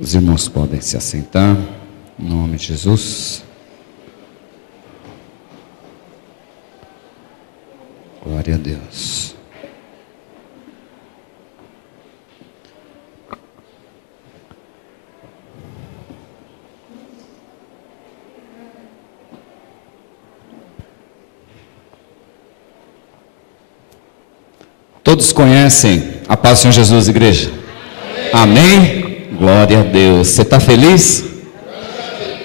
Os irmãos podem se assentar, em nome de Jesus. Glória a Deus. Todos conhecem a paz do Senhor Jesus, igreja? Amém? Glória a Deus. Você está feliz?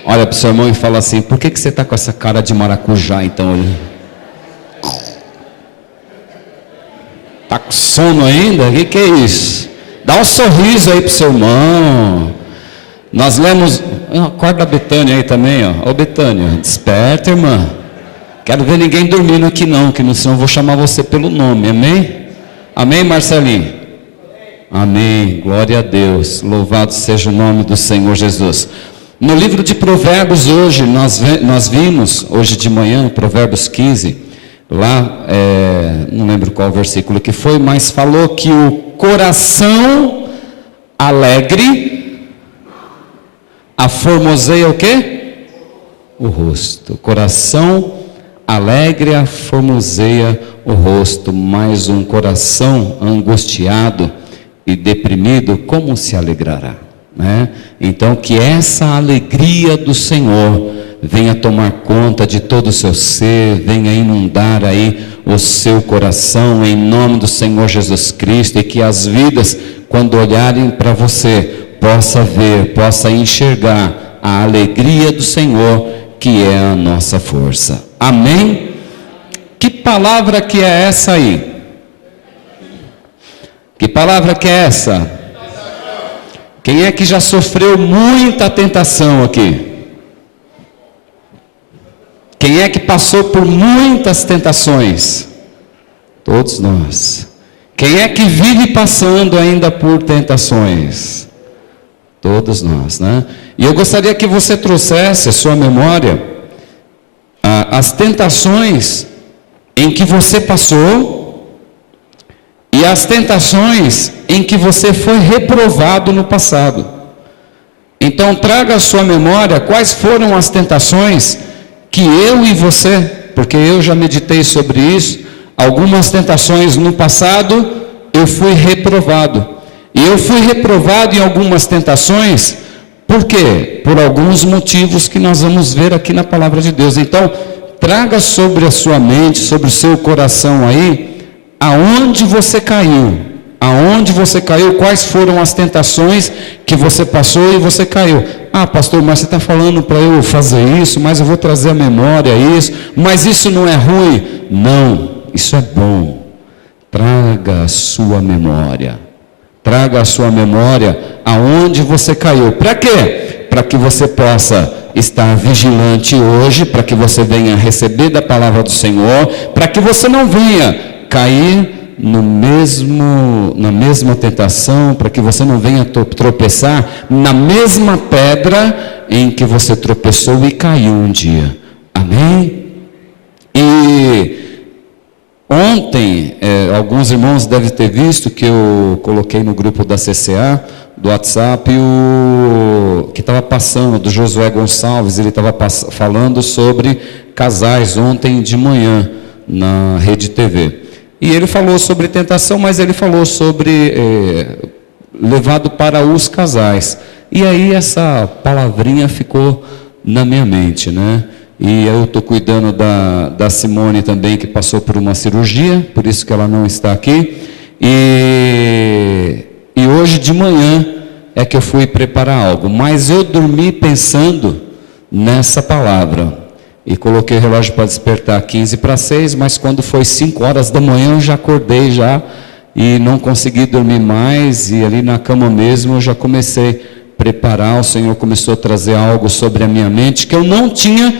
Olha para o seu irmão e fala assim: por que você está com essa cara de maracujá então? Está com sono ainda? O que é isso? Dá um sorriso aí para o seu irmão. Nós lemos. Acorda a Betânia aí também, ó. Ô Betânia, desperta, irmã. Quero ver ninguém dormindo aqui não, que senão eu vou chamar você pelo nome, amém? Amém, Marcelinho? Amém, glória a Deus, louvado seja o nome do Senhor Jesus. No livro de Provérbios hoje, nós vimos, hoje de manhã, Provérbios 15, lá, não lembro qual versículo que foi, mas falou que o coração alegre aformoseia o quê? O rosto. O coração alegre aformoseia o rosto, mas um coração angustiado e deprimido, como se alegrará? Né? Então, que essa alegria do Senhor venha tomar conta de todo o seu ser, venha inundar aí o seu coração, em nome do Senhor Jesus Cristo, e que as vidas, quando olharem para você, possa ver, possa enxergar a alegria do Senhor, que é a nossa força. Amém? Que palavra que é essa aí? Que palavra que é essa? Quem é que já sofreu muita tentação aqui? Quem é que passou por muitas tentações? Todos nós. Quem é que vive passando ainda por tentações? Todos nós, né? E eu gostaria que você trouxesse à sua memória as tentações em que você passou e as tentações em que você foi reprovado no passado. Então traga à sua memória quais foram as tentações que eu e você, porque eu já meditei sobre isso, algumas tentações no passado eu fui reprovado. E eu fui reprovado em algumas tentações, por quê? Por alguns motivos que nós vamos ver aqui na palavra de Deus. Então, traga sobre a sua mente, sobre o seu coração aí, aonde você caiu, quais foram as tentações que você passou e você caiu. Ah, pastor, mas você está falando para eu fazer isso, mas eu vou trazer à memória isso, mas isso não é ruim. Não, isso é bom. Traga a sua memória aonde você caiu. Para quê? Para que você possa estar vigilante hoje, para que você venha receber da palavra do Senhor, para que você não venha cair na mesma tentação, para que você não venha tropeçar na mesma pedra em que você tropeçou e caiu um dia. Amém? E ontem, alguns irmãos devem ter visto que eu coloquei no grupo da CCA, do WhatsApp, que estava passando, do Josué Gonçalves, ele estava falando sobre casais ontem de manhã, na Rede TV. E ele falou sobre tentação, mas ele falou sobre levado para os casais. E aí essa palavrinha ficou na minha mente, né? E eu estou cuidando da Simone também, que passou por uma cirurgia, por isso que ela não está aqui. E hoje de manhã é que eu fui preparar algo, mas eu dormi pensando nessa palavra. E coloquei o relógio para despertar 5:45, mas quando foi 5 horas da manhã eu já acordei já e não consegui dormir mais, e ali na cama mesmo eu já comecei a preparar. O Senhor começou a trazer algo sobre a minha mente que eu não tinha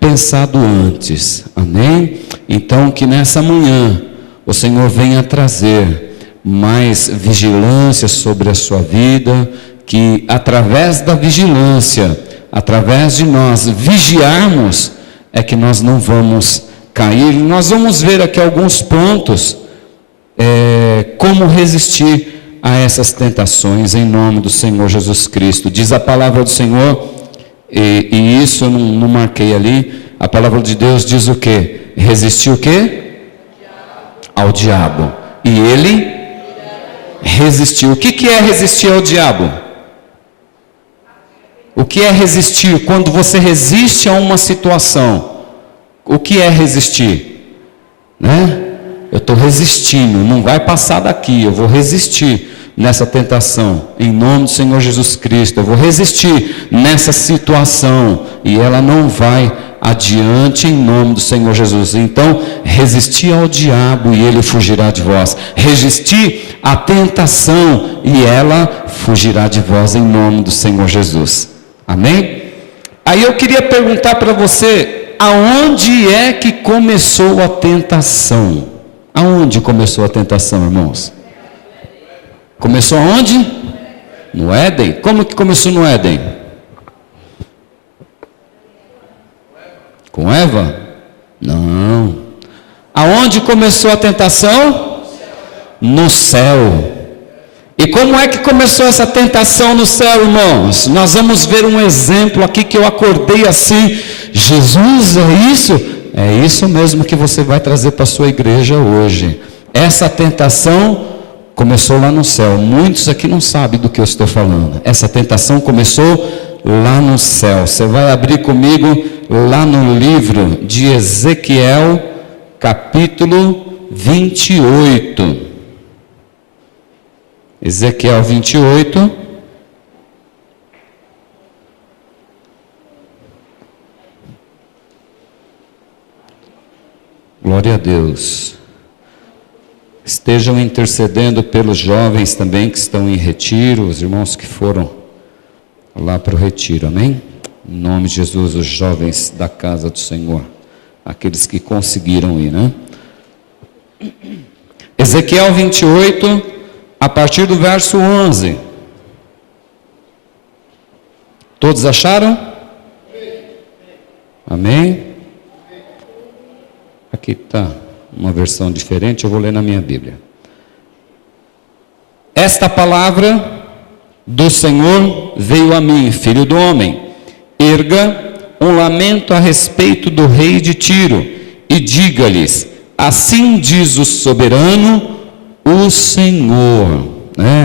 pensado antes. Amém? Então que nessa manhã o Senhor venha trazer mais vigilância sobre a sua vida, que através da vigilância, através de nós vigiarmos, é que nós não vamos cair. Nós vamos ver aqui alguns pontos, como resistir a essas tentações em nome do Senhor Jesus Cristo. Diz a palavra do Senhor, e isso eu não marquei ali, a palavra de Deus diz o quê? Resistiu o quê? Ao diabo. E ele resistiu. O que é resistir ao diabo? O que é resistir? Quando você resiste a uma situação, o que é resistir? Né? Eu estou resistindo, não vai passar daqui, eu vou resistir nessa tentação, em nome do Senhor Jesus Cristo, eu vou resistir nessa situação, e ela não vai adiante em nome do Senhor Jesus. Então, resistir ao diabo e ele fugirá de vós. Resistir à tentação e ela fugirá de vós em nome do Senhor Jesus. Amém? Aí eu queria perguntar para você, aonde é que começou a tentação? Aonde começou a tentação, irmãos? Começou aonde? No Éden. Como que começou no Éden? Com Eva? Não. Aonde começou a tentação? No céu. E como é que começou essa tentação no céu, irmãos? Nós vamos ver um exemplo aqui que eu acordei assim. Jesus, é isso? É isso mesmo que você vai trazer para a sua igreja hoje. Essa tentação começou lá no céu. Muitos aqui não sabem do que eu estou falando. Essa tentação começou lá no céu. Você vai abrir comigo lá no livro de Ezequiel, capítulo 28. Ezequiel 28. Glória a Deus. Estejam intercedendo pelos jovens também que estão em retiro, os irmãos que foram lá para o retiro, amém? Em nome de Jesus, os jovens da casa do Senhor, aqueles que conseguiram ir, né? Ezequiel 28, a partir do verso 11. Todos acharam? Amém? Aqui está uma versão diferente, eu vou ler na minha Bíblia. Esta palavra do Senhor veio a mim, filho do homem. Erga um lamento a respeito do rei de Tiro e diga-lhes: assim diz o soberano, o Senhor.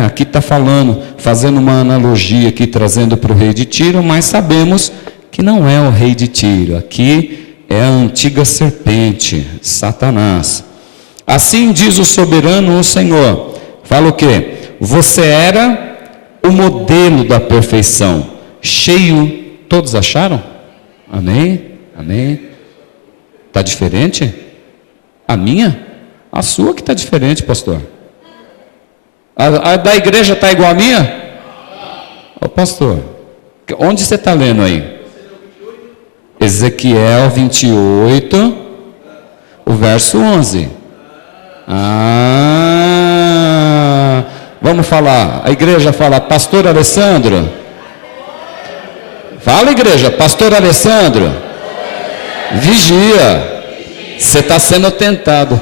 Aqui está falando, fazendo uma analogia aqui, trazendo para o rei de Tiro, mas sabemos que não é o rei de Tiro. Aqui é a antiga serpente, Satanás. Assim diz o soberano, o Senhor. Fala o quê? Você era o modelo da perfeição, cheio. Todos acharam? Amém? Amém? Está diferente? A minha? A sua que está diferente, pastor. A da igreja está igual a minha? Ô pastor, onde você está lendo aí? Ezequiel 28, o verso 11. Vamos falar. A igreja fala, pastor Alessandro. Fala, igreja, pastor Alessandro. Vigia. Você está sendo tentado.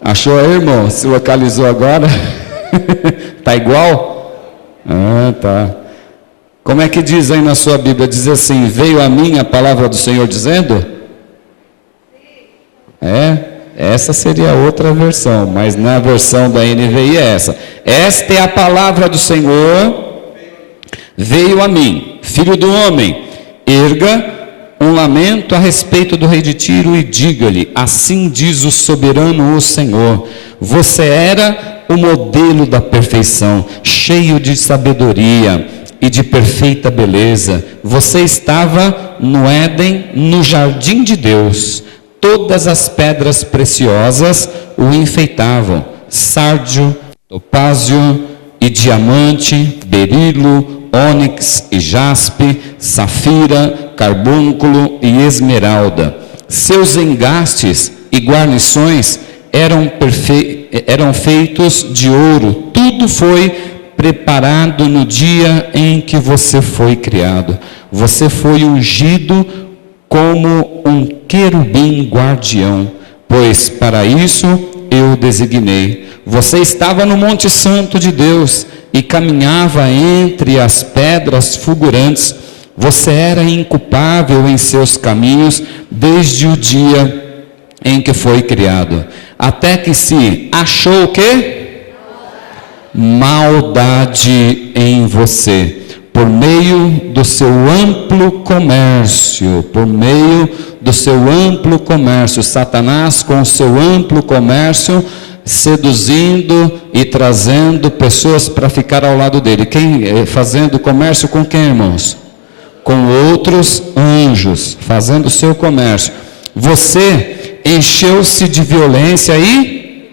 Achou aí, irmão? Se localizou agora? Está igual? Tá. Como é que diz aí na sua Bíblia? Diz assim: veio a mim a palavra do Senhor dizendo? Essa seria a outra versão, mas na versão da NVI é essa. Esta é a palavra do Senhor, veio a mim, filho do homem, erga um lamento a respeito do rei de Tiro e diga-lhe: assim diz o soberano, o Senhor, você era o modelo da perfeição, cheio de sabedoria e de perfeita beleza. Você estava no Éden, no jardim de Deus. Todas as pedras preciosas o enfeitavam: sárdio, topázio e diamante, berilo, ônix e jaspe, safira, carbúnculo e esmeralda. Seus engastes e guarnições eram feitos de ouro. Tudo foi preparado no dia em que você foi criado. Você foi ungido como um querubim guardião, pois para isso eu o designei. Você estava no Monte Santo de Deus e caminhava entre as pedras fulgurantes. Você era inculpável em seus caminhos desde o dia em que foi criado, até que se achou o quê? Maldade em você, por meio do seu amplo comércio, Satanás com o seu amplo comércio, seduzindo e trazendo pessoas para ficar ao lado dele. Fazendo comércio com quem, irmãos? Com outros anjos, fazendo o seu comércio. Você encheu-se de violência e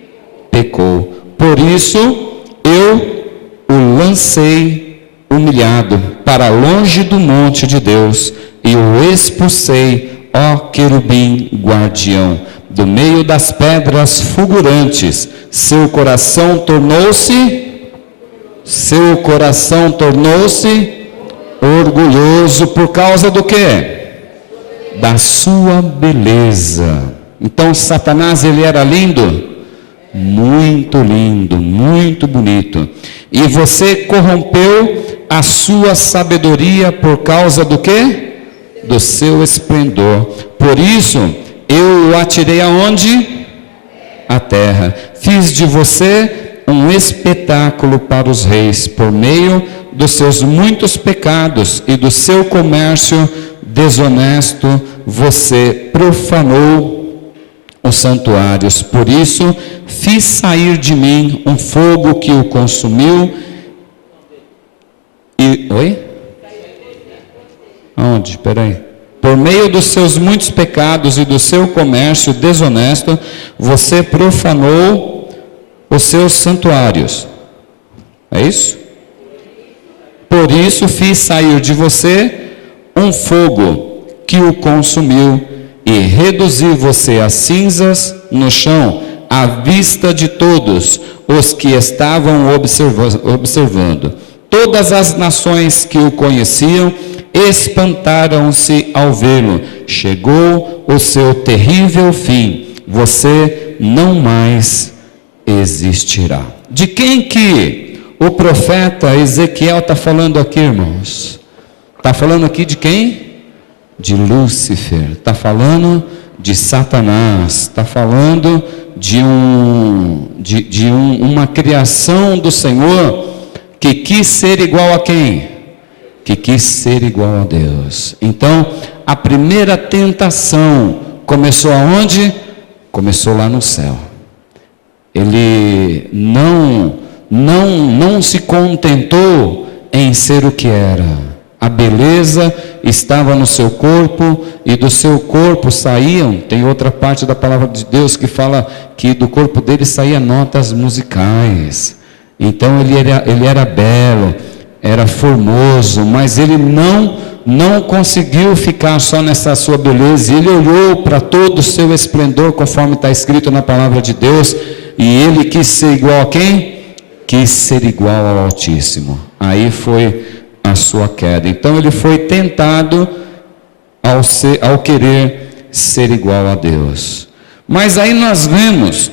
pecou. Por isso, eu o lancei humilhado para longe do monte de Deus e o expulsei, ó querubim guardião, do meio das pedras fulgurantes. Seu coração tornou-se orgulhoso por causa do quê? Da sua beleza. Então Satanás, ele era lindo, muito bonito. E você corrompeu a sua sabedoria por causa do quê? Do seu esplendor. Por isso eu o atirei aonde? À terra. Fiz de você um espetáculo para os reis, por meio dos seus muitos pecados e do seu comércio desonesto, você profanou os santuários. Por isso fiz sair de mim um fogo que o consumiu. Aonde? Peraí. Por meio dos seus muitos pecados e do seu comércio desonesto, você profanou os seus santuários. É isso? Por isso fiz sair de você um fogo que o consumiu e reduzi você a cinzas no chão, à vista de todos os que estavam observando. Todas as nações que o conheciam espantaram-se ao vê-lo. Chegou o seu terrível fim. Você não mais existirá. De quem que o profeta Ezequiel está falando aqui, irmãos? Está falando aqui de quem? De Lúcifer. Está falando de Satanás. Está falando de uma criação do Senhor que quis ser igual a quem? Que quis ser igual a Deus. Então, a primeira tentação começou aonde? Começou lá no céu. Ele não se contentou em ser o que era. A beleza estava no seu corpo e do seu corpo saíam, tem outra parte da palavra de Deus que fala que do corpo dele saíam notas musicais. Então ele era belo, era formoso, mas ele não conseguiu ficar só nessa sua beleza. Ele olhou para todo o seu esplendor, conforme está escrito na palavra de Deus, e ele quis ser igual a quem? Quis ser igual ao Altíssimo. Aí foi a sua queda. Então ele foi tentado ao querer ser igual a Deus. Mas aí nós vemos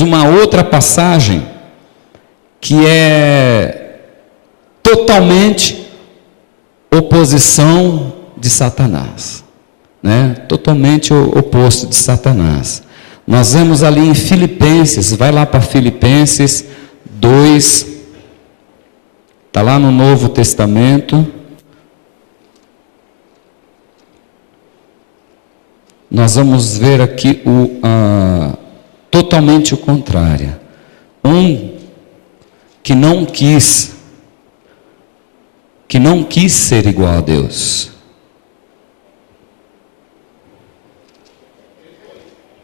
uma outra passagem que é totalmente oposição de Satanás, né? Totalmente o oposto de Satanás. Nós vemos ali em Filipenses, vai lá para Filipenses 2, está lá no Novo Testamento. Nós vamos ver aqui totalmente o contrário. Que não quis ser igual a Deus.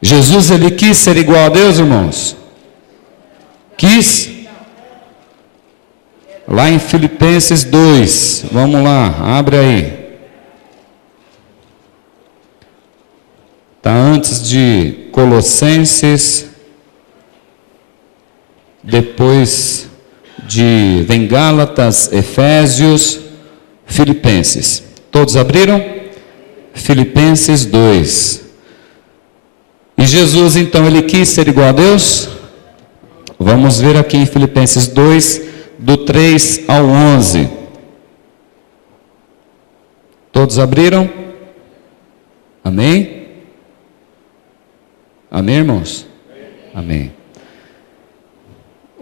Jesus, ele quis ser igual a Deus, irmãos? Quis? Lá em Filipenses 2, vamos lá, abre aí. Está antes de Colossenses, depois vem Gálatas, Efésios, Filipenses. Todos abriram? Filipenses 2. E Jesus, então, ele quis ser igual a Deus? Vamos ver aqui em Filipenses 2, do 3 ao 11. Todos abriram? Amém? Amém, irmãos? Amém.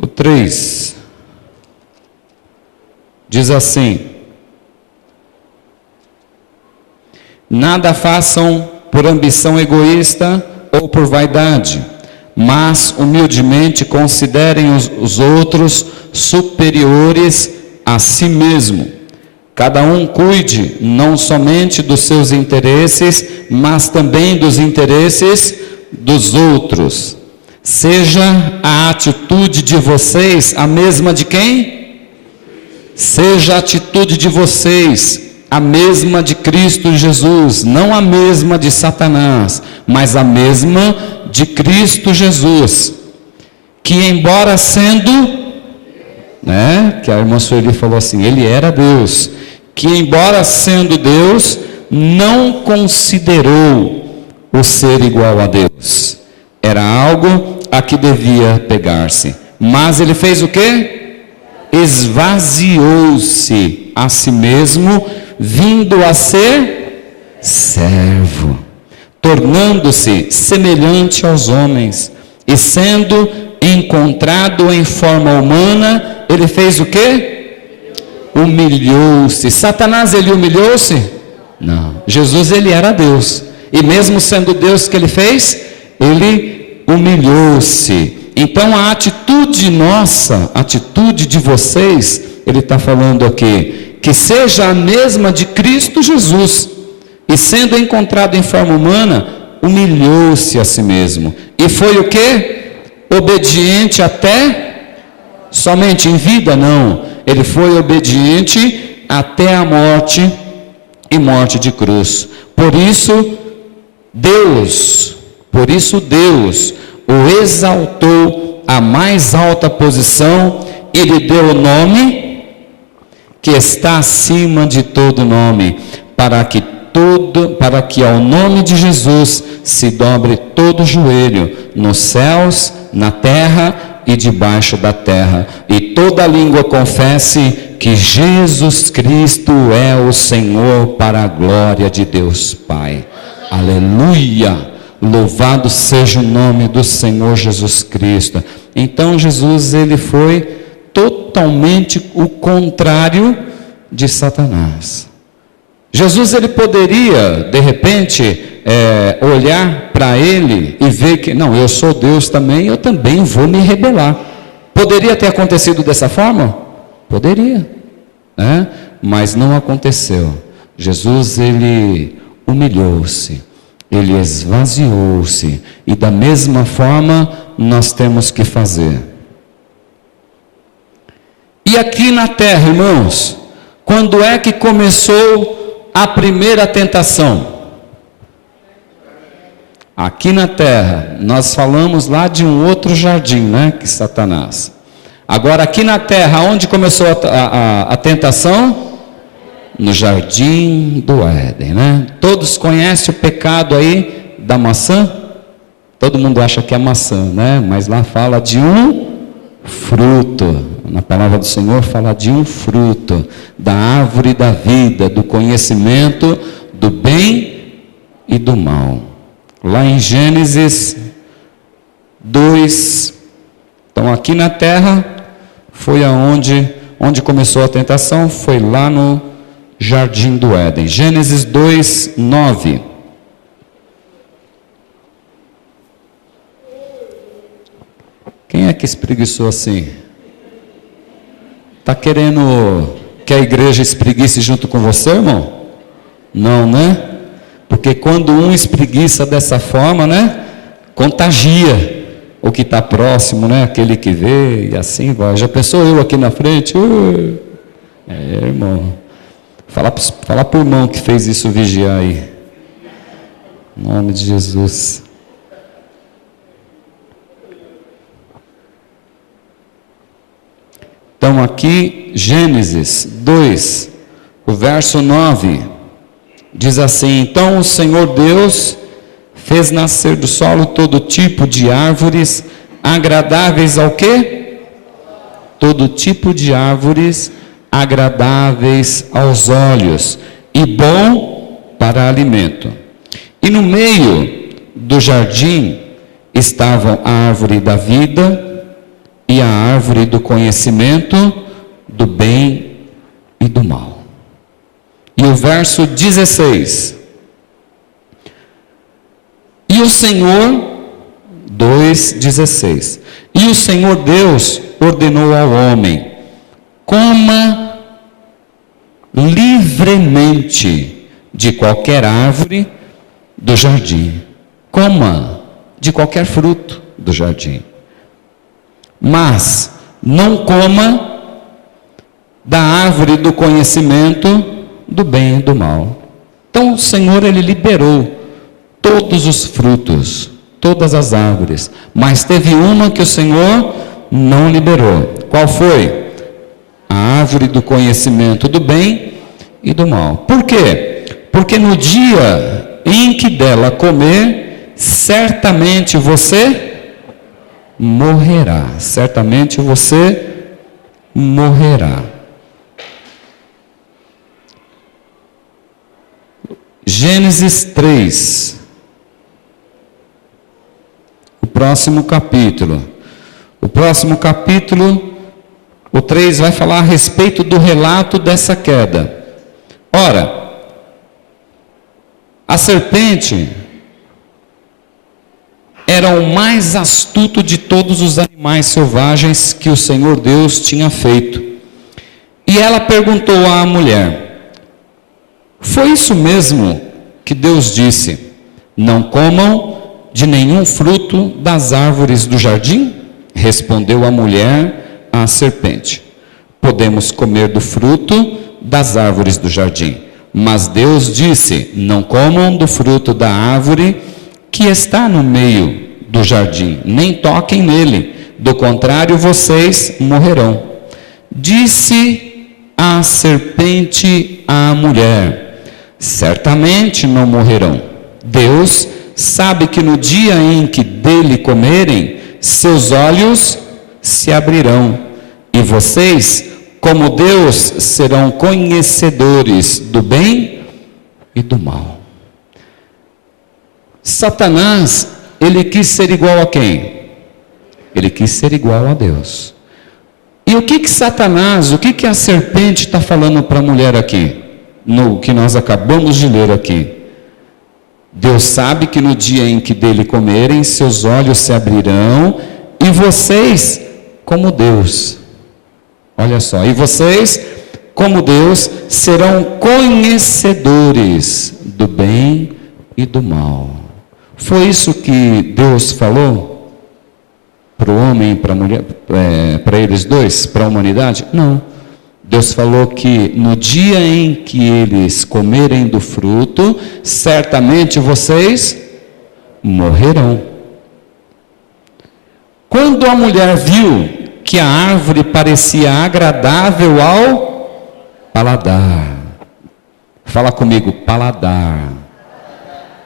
O 3 diz assim: nada façam por ambição egoísta ou por vaidade, mas humildemente considerem os outros superiores a si mesmo. Cada um cuide não somente dos seus interesses, mas também dos interesses dos outros. Seja a atitude de vocês a mesma de quem? Seja a atitude de vocês a mesma de Cristo Jesus, não a mesma de Satanás, mas a mesma de Cristo Jesus, que embora sendo, que a irmã Sueli falou assim, ele era Deus, que embora sendo Deus, não considerou o ser igual a Deus, era algo a que devia pegar-se, mas ele fez o quê? Esvaziou-se a si mesmo, vindo a ser servo, tornando-se semelhante aos homens, e sendo encontrado em forma humana, ele fez o quê? Humilhou-se. Satanás, ele humilhou-se? Não. Jesus, ele era Deus, e mesmo sendo Deus, que ele fez? Ele humilhou-se. Então a atitude nossa, a atitude de vocês, ele está falando aqui, que seja a mesma de Cristo Jesus, e sendo encontrado em forma humana, humilhou-se a si mesmo, e foi o quê? Obediente até, somente em vida? Não, ele foi obediente até a morte, e morte de cruz. Por isso Deus o exaltou à mais alta posição, e lhe deu o nome que está acima de todo nome, para que ao nome de Jesus se dobre todo joelho, nos céus, na terra e debaixo da terra, e toda língua confesse que Jesus Cristo é o Senhor, para a glória de Deus Pai. Aleluia! Louvado seja o nome do Senhor Jesus Cristo. Então Jesus, ele foi totalmente o contrário de Satanás. Jesus, ele poderia de repente olhar para ele e ver que não, eu sou Deus também, eu também vou me rebelar. Poderia ter acontecido dessa forma? Poderia, mas não aconteceu. Jesus, ele humilhou-se, ele esvaziou-se, e da mesma forma nós temos que fazer. E aqui na terra, irmãos, quando é que começou a primeira tentação? Aqui na terra, nós falamos lá de um outro jardim, que Satanás. Agora aqui na terra, onde começou a tentação? No jardim do Éden, Todos conhecem o pecado aí da maçã? Todo mundo acha que é maçã, Mas lá fala de um fruto, na palavra do Senhor fala de um fruto, da árvore da vida, do conhecimento do bem e do mal. Lá em Gênesis 2, então aqui na terra, foi onde começou a tentação, foi lá no jardim do Éden. Gênesis 2, 9. Quem é que espreguiçou assim? Está querendo que a igreja espreguice junto com você, irmão? Não, Porque quando um espreguiça dessa forma, contagia o que está próximo, aquele que vê, e assim vai. Já pensou eu aqui na frente? Irmão. Fala para o irmão que fez isso vigiar aí. Em nome de Jesus. Então aqui, Gênesis 2, o verso 9, diz assim: então o Senhor Deus fez nascer do solo todo tipo de árvores agradáveis ao quê? Todo tipo de árvores agradáveis aos olhos e bom para alimento. E no meio do jardim estavam a árvore da vida e a árvore do conhecimento do bem e do mal. E o verso 16. E o Senhor, 2:16. E o Senhor Deus ordenou ao homem: coma livremente de qualquer árvore do jardim. Coma de qualquer fruto do jardim. Mas não coma da árvore do conhecimento do bem e do mal. Então o Senhor, Ele liberou todos os frutos, todas as árvores, mas teve uma que o Senhor não liberou. Qual foi? A árvore do conhecimento do bem e do mal. Por quê? Porque no dia em que dela comer, certamente você morrerá. Certamente você morrerá. Gênesis 3. O próximo capítulo. O próximo capítulo, o 3, vai falar a respeito do relato dessa queda. Ora, a serpente era o mais astuto de todos os animais selvagens que o Senhor Deus tinha feito. E ela perguntou à mulher: foi isso mesmo que Deus disse: não comam de nenhum fruto das árvores do jardim? Respondeu a mulher à serpente: podemos comer do fruto das árvores do jardim. Mas Deus disse: não comam do fruto da árvore que está no meio do jardim, nem toquem nele, do contrário vocês morrerão. Disse a serpente à mulher: certamente não morrerão. Deus sabe que no dia em que dele comerem, seus olhos se abrirão, e vocês, como Deus, serão conhecedores do bem e do mal. Satanás, ele quis ser igual a quem? Ele quis ser igual a Deus. E o que Satanás, o que a serpente está falando para a mulher aqui? No que nós acabamos de ler aqui. Deus sabe que no dia em que dele comerem, seus olhos se abrirão, e vocês, como Deus, olha só, e vocês, como Deus, serão conhecedores do bem e do mal. Foi isso que Deus falou para o homem e para a mulher, para eles dois, para a humanidade? Não. Deus falou que no dia em que eles comerem do fruto, certamente vocês morrerão. Quando a mulher viu que a árvore parecia agradável ao paladar, fala comigo, paladar,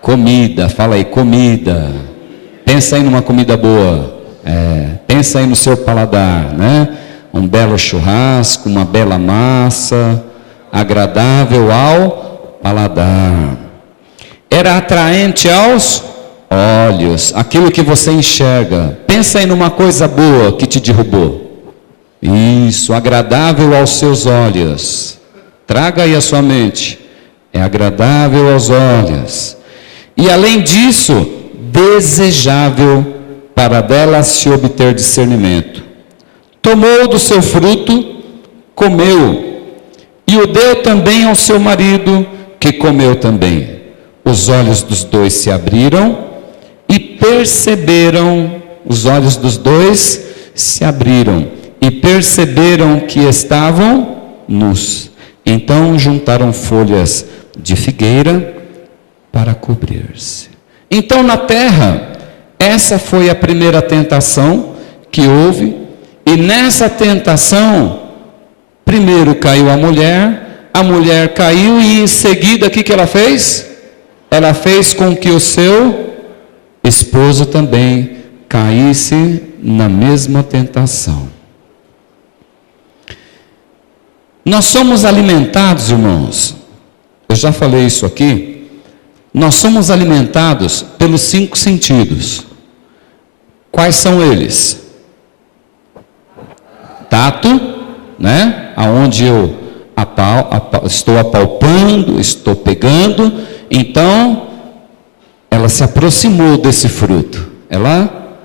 comida, fala aí, comida, pensa aí numa comida boa, pensa aí no seu paladar, né? Um belo churrasco, uma bela massa, agradável ao paladar. Era atraente aos olhos, aquilo que você enxerga. Pensa aí numa coisa boa que te derrubou. Isso, agradável aos seus olhos. Traga aí a sua mente. É agradável aos olhos. E além disso, desejável para dela se obter discernimento. Tomou do seu fruto, comeu, e o deu também ao seu marido, que comeu também. Os olhos dos dois se abriram e perceberam, os olhos dos dois se abriram e perceberam que estavam nus. Então juntaram folhas de figueira para cobrir-se. Então na terra, essa foi a primeira tentação que houve. E nessa tentação, primeiro caiu a mulher caiu e em seguida, o que ela fez? Ela fez com que o seu esposo também caísse na mesma tentação. Nós somos alimentados, irmãos, eu já falei isso aqui, nós somos alimentados pelos 5 sentidos. Quais são eles? Tato, né? Aonde eu estou apalpando, estou pegando, então ela se aproximou desse fruto, ela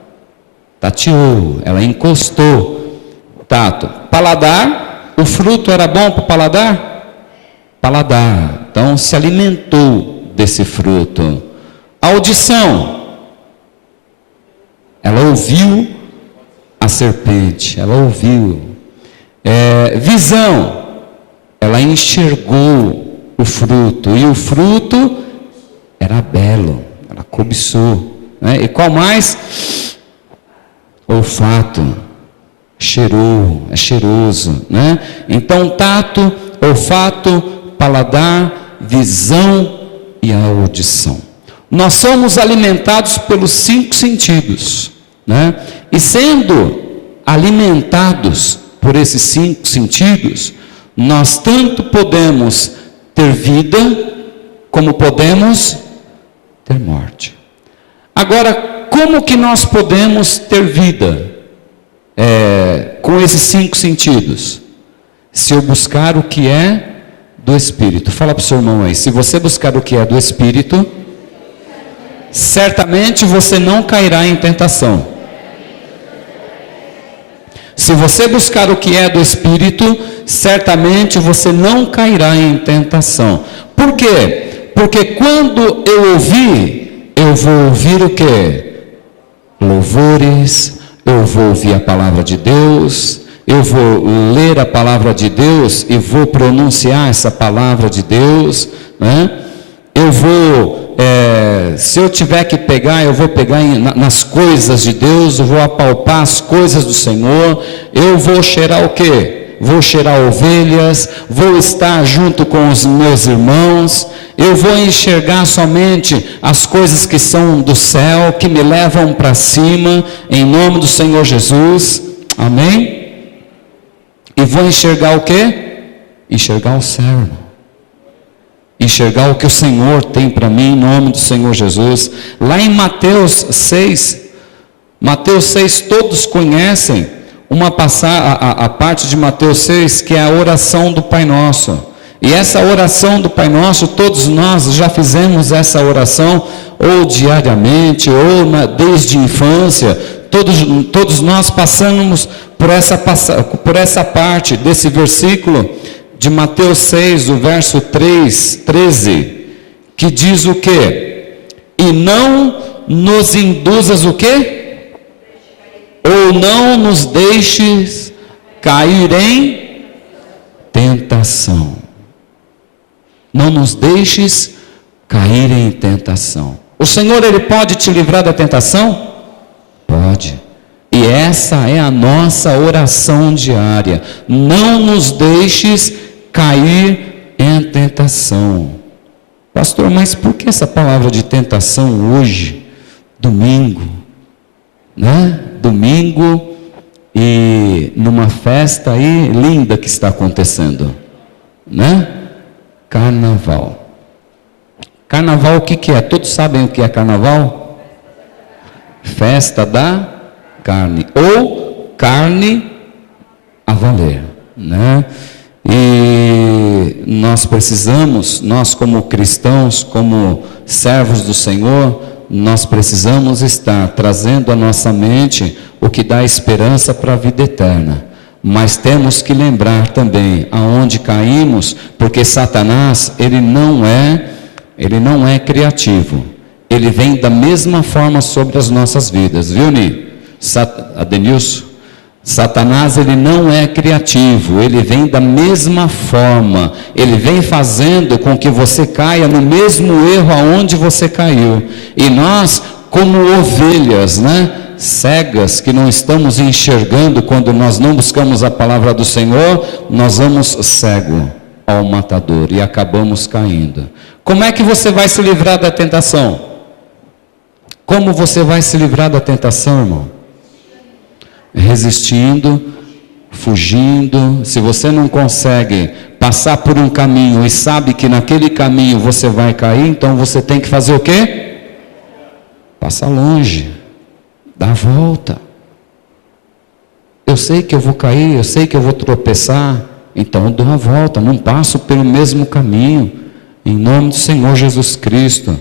tateou, ela encostou. Tato. Paladar, o fruto era bom para o paladar? Paladar, então se alimentou desse fruto. Audição, ela ouviu a serpente, ela ouviu. Visão, ela enxergou o fruto, e o fruto era belo, ela cobiçou, né? E qual mais? Olfato, cheirou, é cheiroso, né? Então tato, olfato, paladar, visão e a audição. Nós somos alimentados pelos 5 sentidos, né? E sendo alimentados por esses 5 sentidos, nós tanto podemos ter vida, como podemos ter morte. Agora, como que nós podemos ter vida com esses 5 sentidos? Se eu buscar o que é do Espírito. Fala para o seu irmão aí, se você buscar o que é do Espírito, certamente você não cairá em tentação. Se você buscar o que é do Espírito, certamente você não cairá em tentação. Por quê? Porque quando eu ouvir, eu vou ouvir o quê? Louvores, eu vou ouvir a palavra de Deus, eu vou ler a palavra de Deus e vou pronunciar essa palavra de Deus, né? Eu vou, se eu tiver que pegar, eu vou pegar nas coisas de Deus, eu vou apalpar as coisas do Senhor, eu vou cheirar o quê? Vou cheirar ovelhas, vou estar junto com os meus irmãos, eu vou enxergar somente as coisas que são do céu, que me levam para cima, em nome do Senhor Jesus, amém? E vou enxergar o quê? Enxergar o céu, enxergar o que o Senhor tem para mim, em nome do Senhor Jesus. Lá em Mateus 6, todos conhecem uma passagem, a parte de Mateus 6, que é a oração do Pai Nosso. E essa oração do Pai Nosso, todos nós já fizemos essa oração, ou diariamente, ou desde a infância. Todos nós passamos por essa parte desse versículo de Mateus 6, o verso 13, que diz o quê? E não nos induzas o quê? Ou não nos deixes cair em tentação. Não nos deixes cair em tentação. O Senhor, Ele pode te livrar da tentação? Pode. E essa é a nossa oração diária. Não nos deixes cair em tentação. Pastor, mas por que essa palavra de tentação hoje? Domingo, né? Domingo e numa festa aí linda que está acontecendo, né? Carnaval. Carnaval o que é? Todos sabem o que é carnaval? Festa da carne, ou carne a valer, né? E nós precisamos, nós como cristãos, como servos do Senhor, nós precisamos estar trazendo à nossa mente o que dá esperança para a vida eterna. Mas temos que lembrar também aonde caímos, porque Satanás, ele não é criativo. Ele vem da mesma forma sobre as nossas vidas, viu, Adenilson? Satanás, ele não é criativo, ele vem da mesma forma, ele vem fazendo com que você caia no mesmo erro aonde você caiu. E nós, como ovelhas, né, cegas, que não estamos enxergando quando nós não buscamos a palavra do Senhor, nós vamos cego ao matador e acabamos caindo. Como é que você vai se livrar da tentação? Como você vai se livrar da tentação, irmão? Resistindo, fugindo. Se você não consegue passar por um caminho e sabe que naquele caminho você vai cair, então você tem que fazer o quê? Passa longe, dá a volta. Eu sei que eu vou cair, eu sei que eu vou tropeçar, então eu dou a volta, não passo pelo mesmo caminho, em nome do Senhor Jesus Cristo.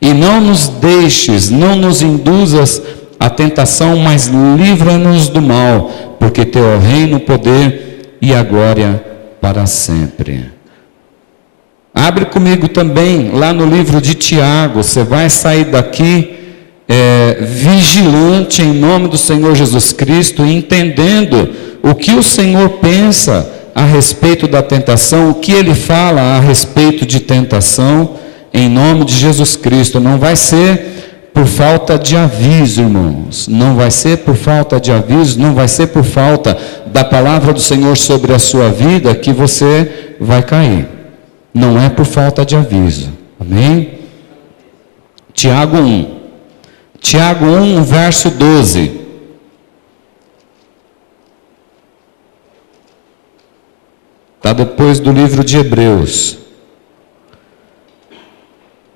E não nos deixes, não nos induzas a tentação, mas livra-nos do mal, porque teu é o reino, o poder e a glória para sempre. Abre comigo também lá no livro de Tiago. Você vai sair daqui vigilante em nome do Senhor Jesus Cristo, entendendo o que o Senhor pensa a respeito da tentação, o que Ele fala a respeito de tentação, em nome de Jesus Cristo. Não vai ser por falta de aviso, irmãos, não vai ser por falta de aviso, não vai ser por falta da palavra do Senhor sobre a sua vida que você vai cair, não é por falta de aviso, amém? Tiago 1, verso 12. Está depois do livro de Hebreus.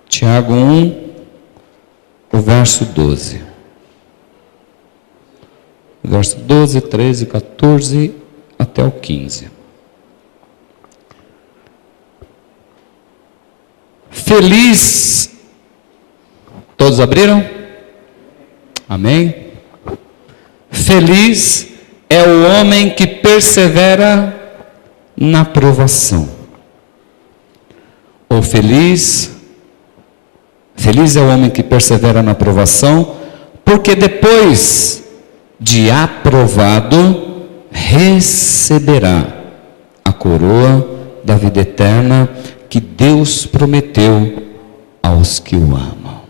Tiago 1, o verso 12. Verso 12, 13, 14 até o 15. Feliz. Todos abriram? Amém? Feliz é o homem que persevera na provação. Ou feliz é o homem que persevera na provação, porque depois de aprovado, receberá a coroa da vida eterna que Deus prometeu aos que o amam.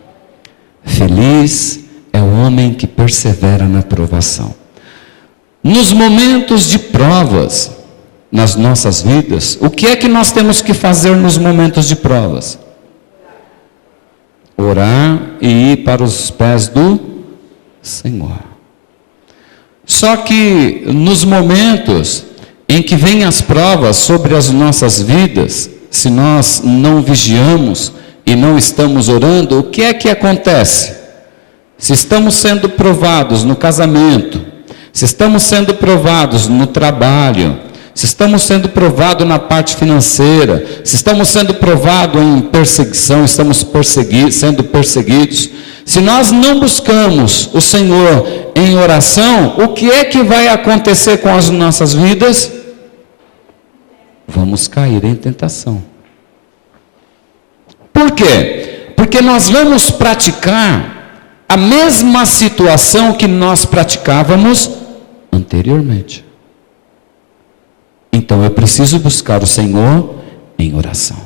Feliz é o homem que persevera na provação. Nos momentos de provas, nas nossas vidas, o que é que nós temos que fazer nos momentos de provas? Orar e ir para os pés do Senhor. Só que nos momentos em que vêm as provas sobre as nossas vidas, se nós não vigiamos e não estamos orando, o que é que acontece? Se estamos sendo provados no casamento, se estamos sendo provados no trabalho, se estamos sendo provados na parte financeira, se estamos sendo provados em perseguição, estamos sendo perseguidos, se nós não buscamos o Senhor em oração, o que é que vai acontecer com as nossas vidas? Vamos cair em tentação. Por quê? Porque nós vamos praticar a mesma situação que nós praticávamos anteriormente. Então eu preciso buscar o Senhor em oração.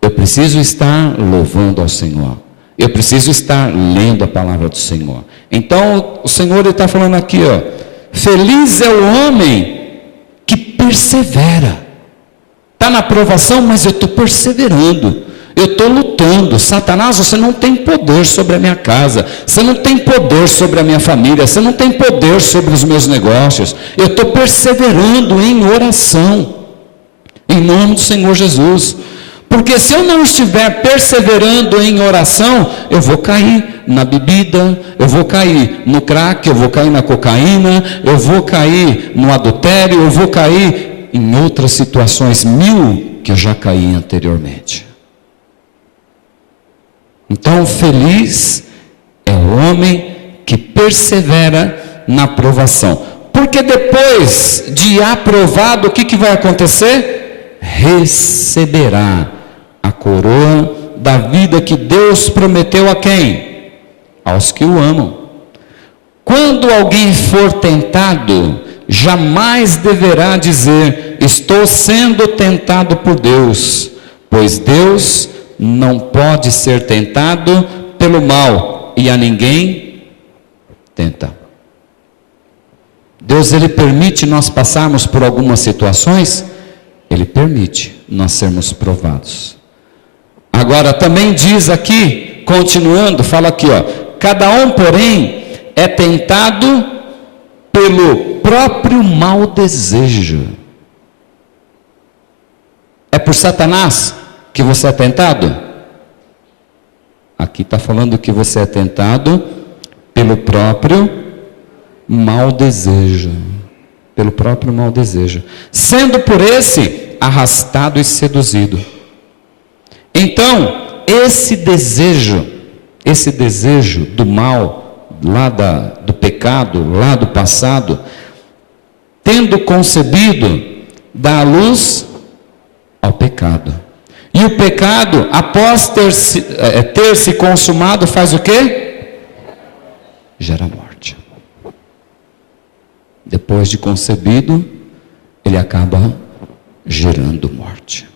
Eu preciso estar louvando ao Senhor. Eu preciso estar lendo a palavra do Senhor. Então o Senhor está falando aqui, ó, feliz é o homem que persevera. Está na provação, mas eu estou perseverando. Eu estou lutando. Satanás, você não tem poder sobre a minha casa, você não tem poder sobre a minha família, você não tem poder sobre os meus negócios. Eu estou perseverando em oração, em nome do Senhor Jesus. Porque se eu não estiver perseverando em oração, eu vou cair na bebida, eu vou cair no crack, eu vou cair na cocaína, eu vou cair no adultério, eu vou cair em outras situações 1000 que eu já caí anteriormente. Então, feliz é o homem que persevera na provação. Porque depois de aprovado, o que vai acontecer? Receberá a coroa da vida que Deus prometeu a quem? Aos que o amam. Quando alguém for tentado, jamais deverá dizer, estou sendo tentado por Deus, pois Deus não pode ser tentado pelo mal, e a ninguém tenta. Deus, Ele permite nós passarmos por algumas situações, Ele permite nós sermos provados. Agora também diz aqui, continuando, fala aqui, ó, Cada um, porém, é tentado pelo próprio mau desejo. É por Satanás que você é tentado? Aqui está falando que você é tentado pelo próprio mau desejo. Pelo próprio mau desejo. Sendo por esse arrastado e seduzido. Então, esse desejo do mal, lá do pecado, lá do passado, tendo concebido, dá luz ao pecado. E o pecado, após ter se consumado, faz o quê? Gera morte. Depois de concebido, ele acaba gerando morte.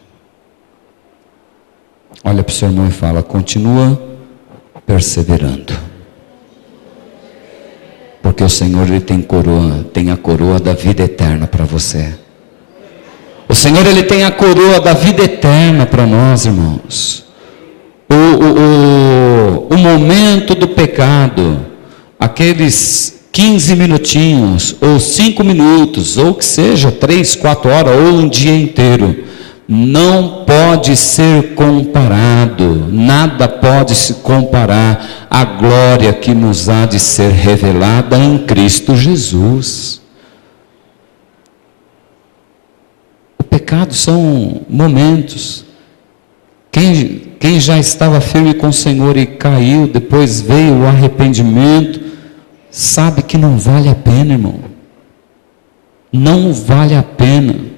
Olha para o seu irmão e fala: continua perseverando. Porque o Senhor, Ele tem a coroa da vida eterna para você. O Senhor, Ele tem a coroa da vida eterna para nós, irmãos. O momento do pecado, aqueles 15 minutinhos, ou 5 minutos, ou que seja 3, 4 horas, ou um dia inteiro, não pode ser comparado, nada pode se comparar à glória que nos há de ser revelada em Cristo Jesus. O pecado são momentos. Quem já estava firme com o Senhor e caiu, depois veio o arrependimento, sabe que não vale a pena, irmão. Não vale a pena.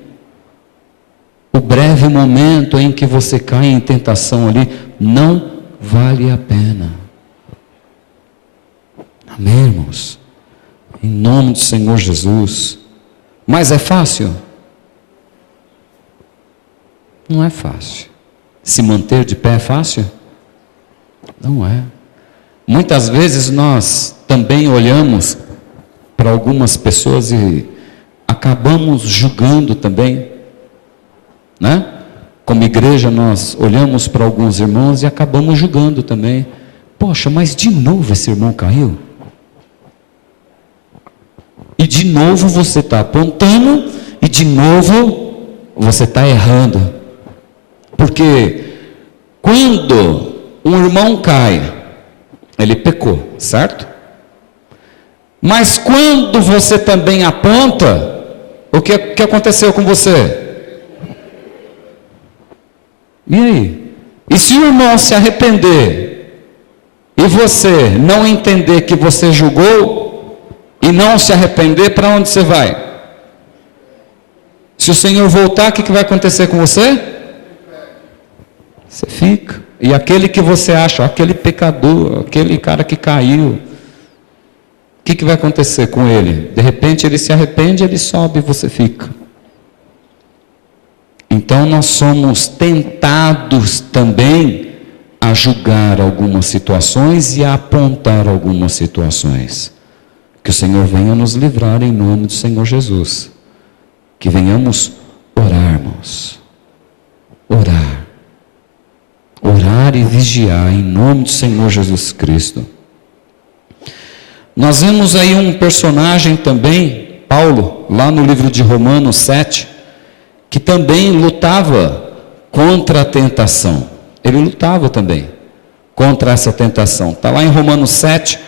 O breve momento em que você cai em tentação ali, não vale a pena. Amém, irmãos? Em nome do Senhor Jesus. Mas é fácil? Não é fácil. Se manter de pé é fácil? Não é. Muitas vezes nós também olhamos para algumas pessoas e acabamos julgando também, né? Como igreja nós olhamos para alguns irmãos e acabamos julgando também. Poxa, mas de novo esse irmão caiu? E de novo você está apontando e de novo você está errando. Porque quando um irmão cai, ele pecou, certo? Mas quando você também aponta, o que aconteceu com você? E aí? E se o irmão se arrepender, e você não entender que você julgou, e não se arrepender, para onde você vai? Se o Senhor voltar, o que vai acontecer com você? Você fica. E aquele que você acha, aquele pecador, aquele cara que caiu, o que vai acontecer com ele? De repente ele se arrepende, ele sobe e você fica. Então nós somos tentados também a julgar algumas situações e a apontar algumas situações. Que o Senhor venha nos livrar em nome do Senhor Jesus. Que venhamos orarmos. Orar. Orar e vigiar em nome do Senhor Jesus Cristo. Nós vemos aí um personagem também, Paulo, lá no livro de Romanos 7, que também lutava contra a tentação. Ele lutava também contra essa tentação. Está lá em Romanos 7,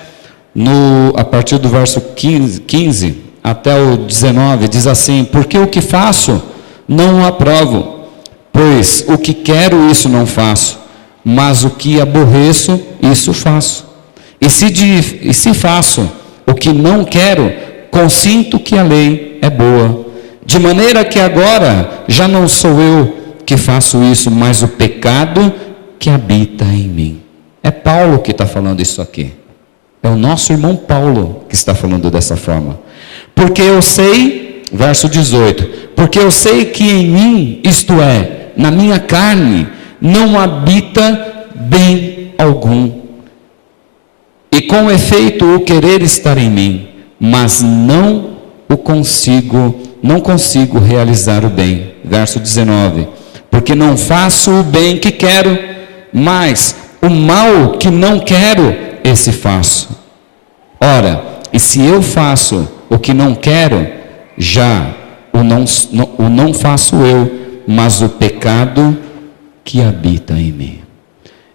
a partir do verso 15 até o 19, diz assim: porque o que faço não o aprovo, pois o que quero isso não faço, mas o que aborreço, isso faço. E se faço o que não quero, consinto que a lei é boa. De maneira que agora já não sou eu que faço isso, mas o pecado que habita em mim. É Paulo que está falando isso aqui. É o nosso irmão Paulo que está falando dessa forma. Porque eu sei, verso 18, porque eu sei que em mim, isto é, na minha carne, não habita bem algum. E com efeito o querer estar em mim, mas não consigo realizar o bem. Verso 19, porque não faço o bem que quero, mas o mal que não quero, esse faço. Ora, e se eu faço o que não quero, já o não faço eu, mas o pecado que habita em mim.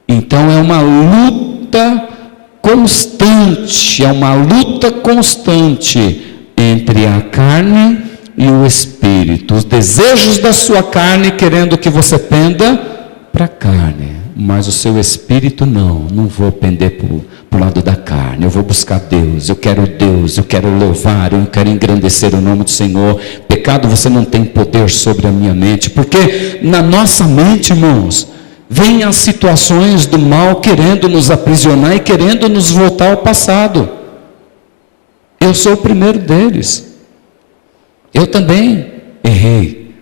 Então é uma luta constante, entre a carne e o espírito. Os desejos da sua carne querendo que você penda para a carne, mas o seu espírito não vou pender para o lado da carne, eu vou buscar Deus, eu quero louvar, eu quero engrandecer o nome do Senhor. Pecado, você não tem poder sobre a minha mente, porque na nossa mente, irmãos, vêm as situações do mal querendo nos aprisionar e querendo nos voltar ao passado. Eu sou o primeiro deles. Eu também errei.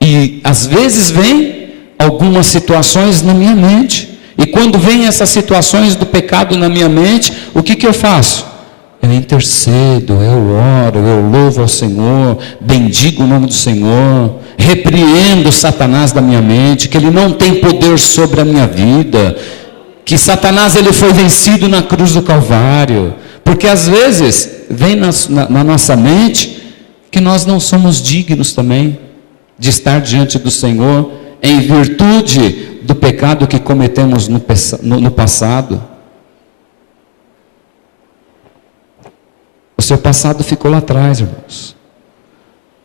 E às vezes vem algumas situações na minha mente. E quando vem essas situações do pecado na minha mente, o que eu faço? Eu intercedo, eu oro, eu louvo ao Senhor, bendigo o nome do Senhor, repreendo Satanás da minha mente, que ele não tem poder sobre a minha vida, que Satanás ele foi vencido na cruz do Calvário, porque às vezes vem na nossa mente que nós não somos dignos também de estar diante do Senhor, em virtude do pecado que cometemos no passado. O seu passado ficou lá atrás, irmãos.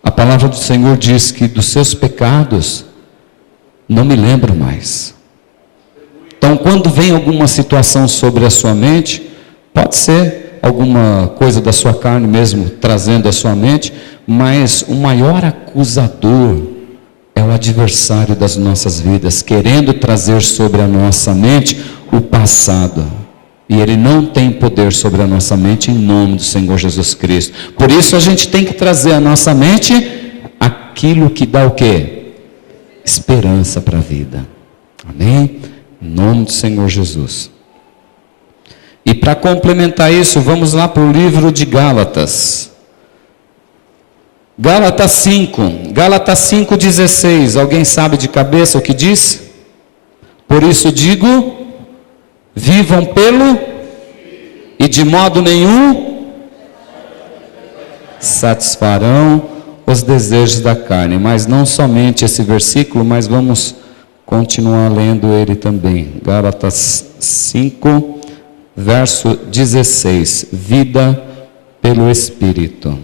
A palavra do Senhor diz que dos seus pecados não me lembro mais. Então, quando vem alguma situação sobre a sua mente, pode ser alguma coisa da sua carne mesmo trazendo à sua mente, mas o maior acusador é o adversário das nossas vidas, querendo trazer sobre a nossa mente o passado. E ele não tem poder sobre a nossa mente em nome do Senhor Jesus Cristo. Por isso a gente tem que trazer à nossa mente aquilo que dá o quê? Esperança para a vida. Amém? Em nome do Senhor Jesus. E para complementar isso, vamos lá para o livro de Gálatas. Gálatas 5:16. Alguém sabe de cabeça o que diz? Por isso digo, vivam pelo e de modo nenhum satisfarão os desejos da carne. Mas não somente esse versículo, mas vamos continuar lendo ele também. Gálatas 5, verso 16. Vida pelo Espírito.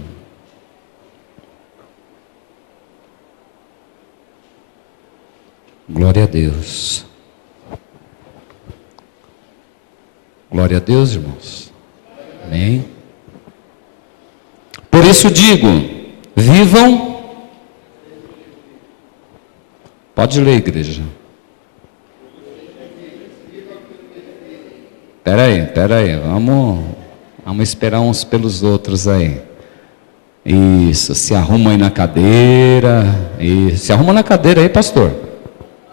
Glória a Deus. Glória a Deus, irmãos. Amém. Por isso digo, vivam. Pode ler, igreja. Espera aí. Vamos esperar uns pelos outros aí. Isso, se arruma aí na cadeira. Isso, se arruma na cadeira aí, pastor.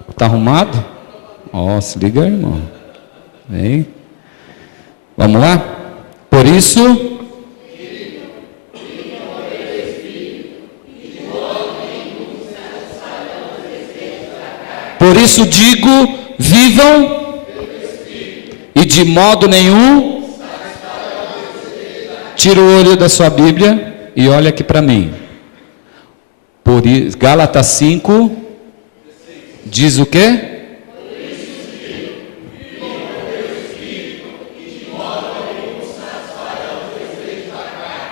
Está arrumado? Ó, se liga aí, irmão. Vem. Vamos lá? Por isso, digo, vivam e de modo nenhum tira o olho da sua Bíblia e olha aqui para mim. Por isso, Gálatas 5 diz o quê?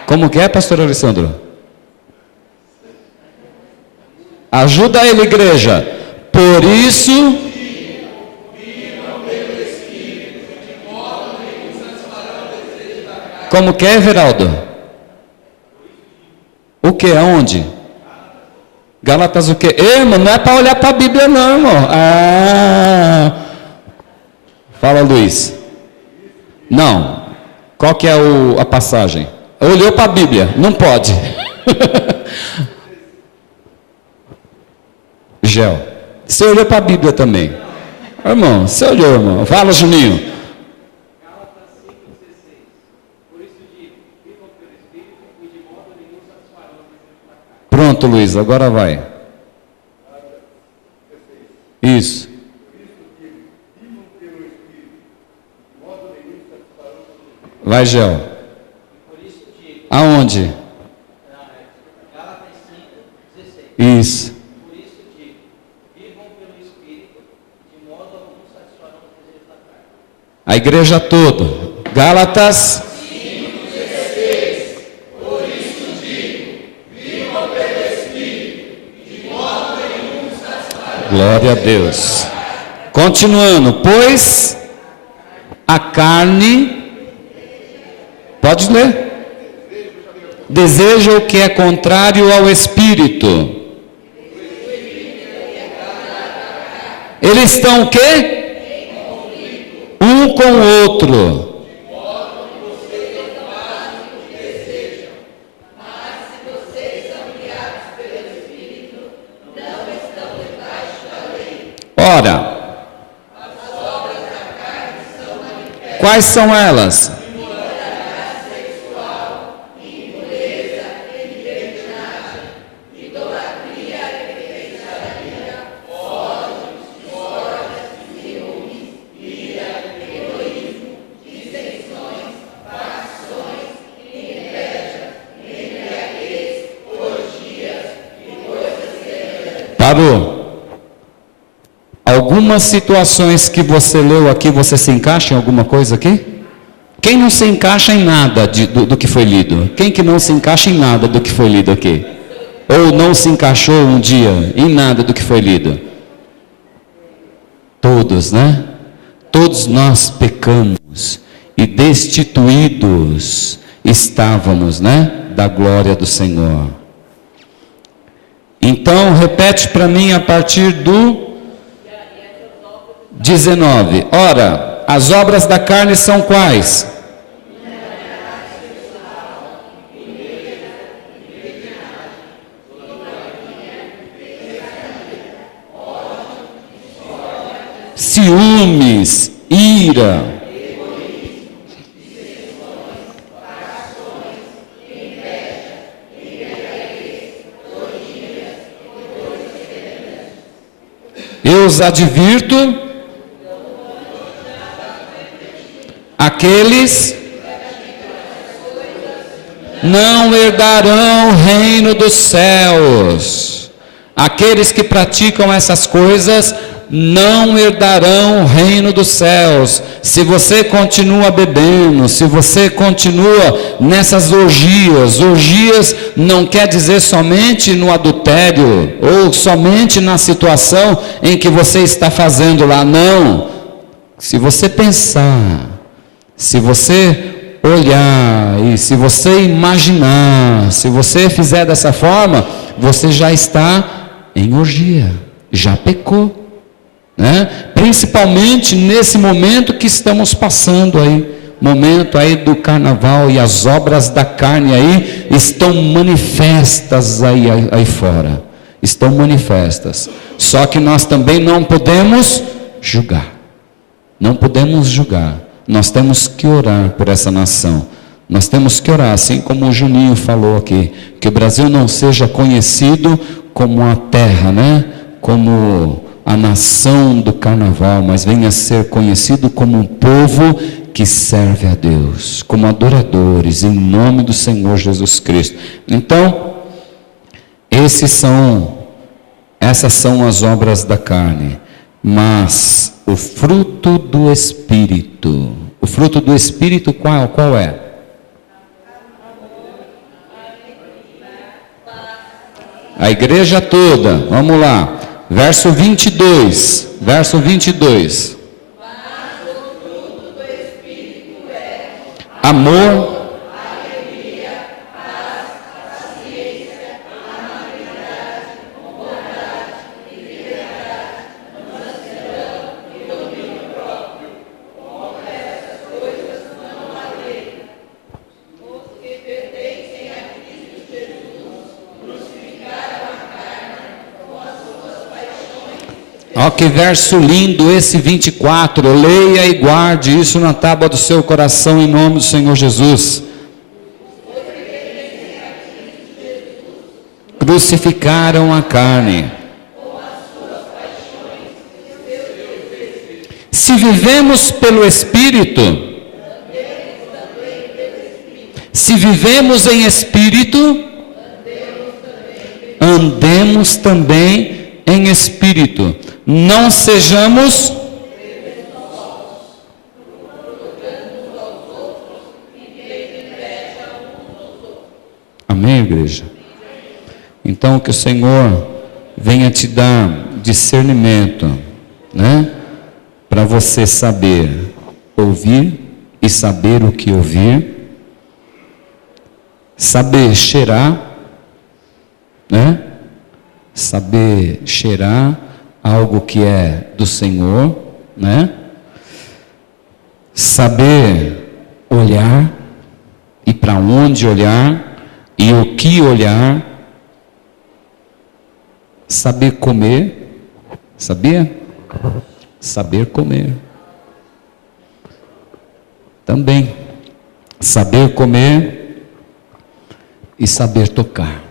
Como que é, pastor Alessandro? Ajuda ele, igreja. Por isso, como que é, Everaldo? O que? Aonde? Gálatas o quê? Ei, irmão, não é para olhar para a Bíblia não, irmão. Fala, Luiz. Não. Qual que é a passagem? Olhou para a Bíblia, não pode. Gel, você olhou para a Bíblia também. Irmão, você olhou, irmão. Fala, Juninho. Pronto, Luiz, agora vai. Isso. Vai, Gel. Aonde? Isso. Por isso digo, vivam pelo Espírito, de modo algum satisfarão os desejos da carne. A igreja toda. Gálatas 5:16. Por isso digo, vivam pelo Espírito, de modo nenhum satisfarão. Glória a Deus. Continuando, pois a carne, pode ler? Deseja o que é contrário ao Espírito. Eles estão o quê? Um com o outro. Ora, quais são elas? Parou. Algumas situações que você leu aqui, você se encaixa em alguma coisa aqui? Quem não se encaixa em nada do que foi lido? Quem que não se encaixa em nada do que foi lido aqui? Ou não se encaixou um dia em nada do que foi lido? Todos, né? Todos nós pecamos e destituídos estávamos, né? Da glória do Senhor. Então, repete para mim a partir do 19. Ora, as obras da carne são quais? Ciúmes, ira, eu os advirto, aqueles não herdarão o reino dos céus. Aqueles que praticam essas coisas não herdarão o reino dos céus. Se você continua bebendo, se você continua nessas orgias não quer dizer somente no adultério, ou somente na situação em que você está fazendo lá, não. Se você pensar, se você olhar, e se você imaginar, se você fizer dessa forma, você já está em orgia, já pecou. Né? Principalmente nesse momento que estamos passando aí, momento aí do carnaval, e as obras da carne aí estão manifestas aí fora, estão manifestas. Só que nós também não podemos julgar, nós temos que orar por essa nação, nós temos que orar, assim como o Juninho falou aqui, que o Brasil não seja conhecido como a terra, né? Como a nação do carnaval, mas venha a ser conhecido como um povo que serve a Deus, como adoradores, em nome do Senhor Jesus Cristo. Então, essas são as obras da carne, mas o fruto do Espírito, qual é? A igreja toda, vamos lá. Verso 22. Mas o fruto do Espírito é amor, alegria, paz, paciência, amabilidade, bondade, fidelidade, mansidão e domínio próprio. Contra essas coisas não há lei. Os que pertencem a Cristo Jesus crucificaram a carne com as suas paixões. Ó, que verso lindo esse 24, leia e guarde isso na tábua do seu coração em nome do Senhor Jesus. Crucificaram a carne. Se vivemos pelo Espírito, Se vivemos em espírito, andemos também em espírito. Não sejamos amém, igreja? Então que o Senhor venha te dar discernimento, né? Para você saber ouvir e saber o que ouvir, saber cheirar, né? Saber cheirar algo que é do Senhor, né? Saber olhar e para onde olhar e o que olhar, saber comer, sabia? Saber comer. Também saber comer e saber tocar.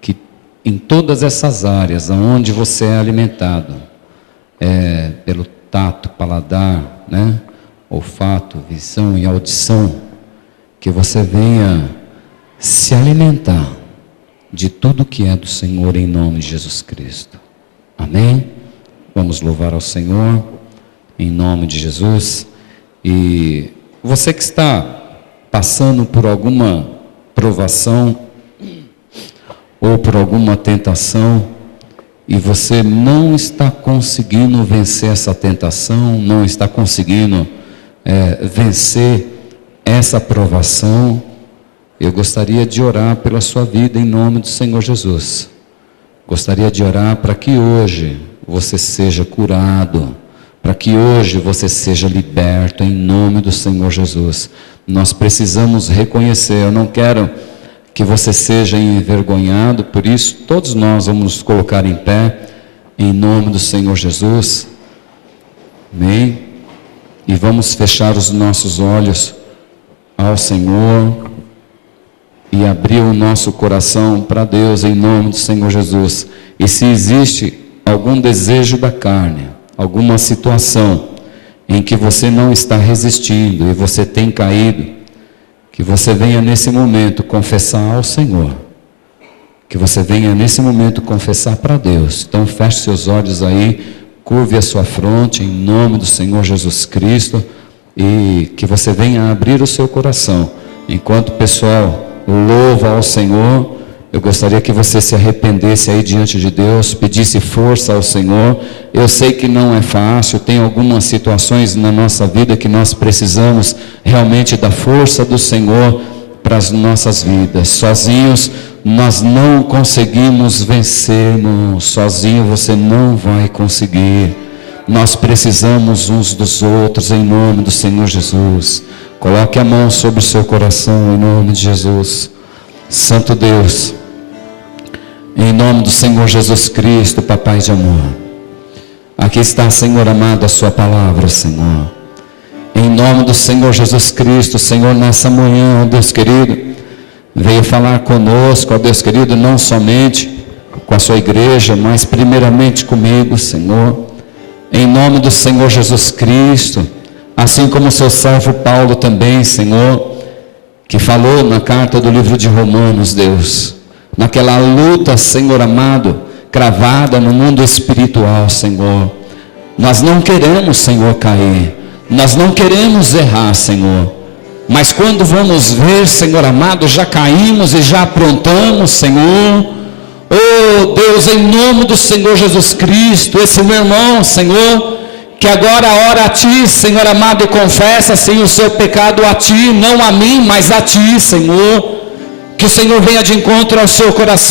Que em todas essas áreas onde você é alimentado, pelo tato, paladar, né? Olfato, visão e audição, que você venha se alimentar de tudo que é do Senhor em nome de Jesus Cristo. Amém? Vamos louvar ao Senhor em nome de Jesus. E você que está passando por alguma provação ou por alguma tentação e você não está conseguindo vencer essa tentação, não está conseguindo vencer essa provação, eu gostaria de orar pela sua vida em nome do Senhor Jesus. Gostaria de orar para que hoje você seja curado, para que hoje você seja liberto em nome do Senhor Jesus. Nós precisamos reconhecer, eu não quero que você seja envergonhado, por isso todos nós vamos nos colocar em pé, em nome do Senhor Jesus. Amém? E vamos fechar os nossos olhos ao Senhor e abrir o nosso coração para Deus em nome do Senhor Jesus. E se existe algum desejo da carne, alguma situação em que você não está resistindo e você tem caído, que você venha nesse momento confessar ao Senhor, que você venha nesse momento confessar para Deus. Então feche seus olhos aí, curve a sua fronte em nome do Senhor Jesus Cristo e que você venha abrir o seu coração. Enquanto o pessoal louva ao Senhor, eu gostaria que você se arrependesse aí diante de Deus, pedisse força ao Senhor. Eu sei que não é fácil, tem algumas situações na nossa vida que nós precisamos realmente da força do Senhor para as nossas vidas. Sozinhos nós não conseguimos vencer, sozinho você não vai conseguir. Nós precisamos uns dos outros em nome do Senhor Jesus. Coloque a mão sobre o seu coração em nome de Jesus. Santo Deus, em nome do Senhor Jesus Cristo, Papai de amor, aqui está, Senhor amado, a sua palavra, Senhor. Em nome do Senhor Jesus Cristo, Senhor, nessa manhã, ó Deus querido, veio falar conosco, ó Deus querido, não somente com a sua igreja, mas primeiramente comigo, Senhor. Em nome do Senhor Jesus Cristo, assim como o seu servo Paulo também, Senhor, que falou na carta do livro de Romanos, Deus, naquela luta, Senhor amado, cravada no mundo espiritual, Senhor. Nós não queremos, Senhor, cair, nós não queremos errar, Senhor, mas quando vamos ver, Senhor amado, já caímos e já aprontamos, Senhor. Oh Deus, em nome do Senhor Jesus Cristo, esse meu irmão, Senhor, que agora ora a Ti, Senhor amado, e confessa, Senhor, o seu pecado a Ti, não a mim, mas a Ti, Senhor. Que o Senhor venha de encontro ao seu coração.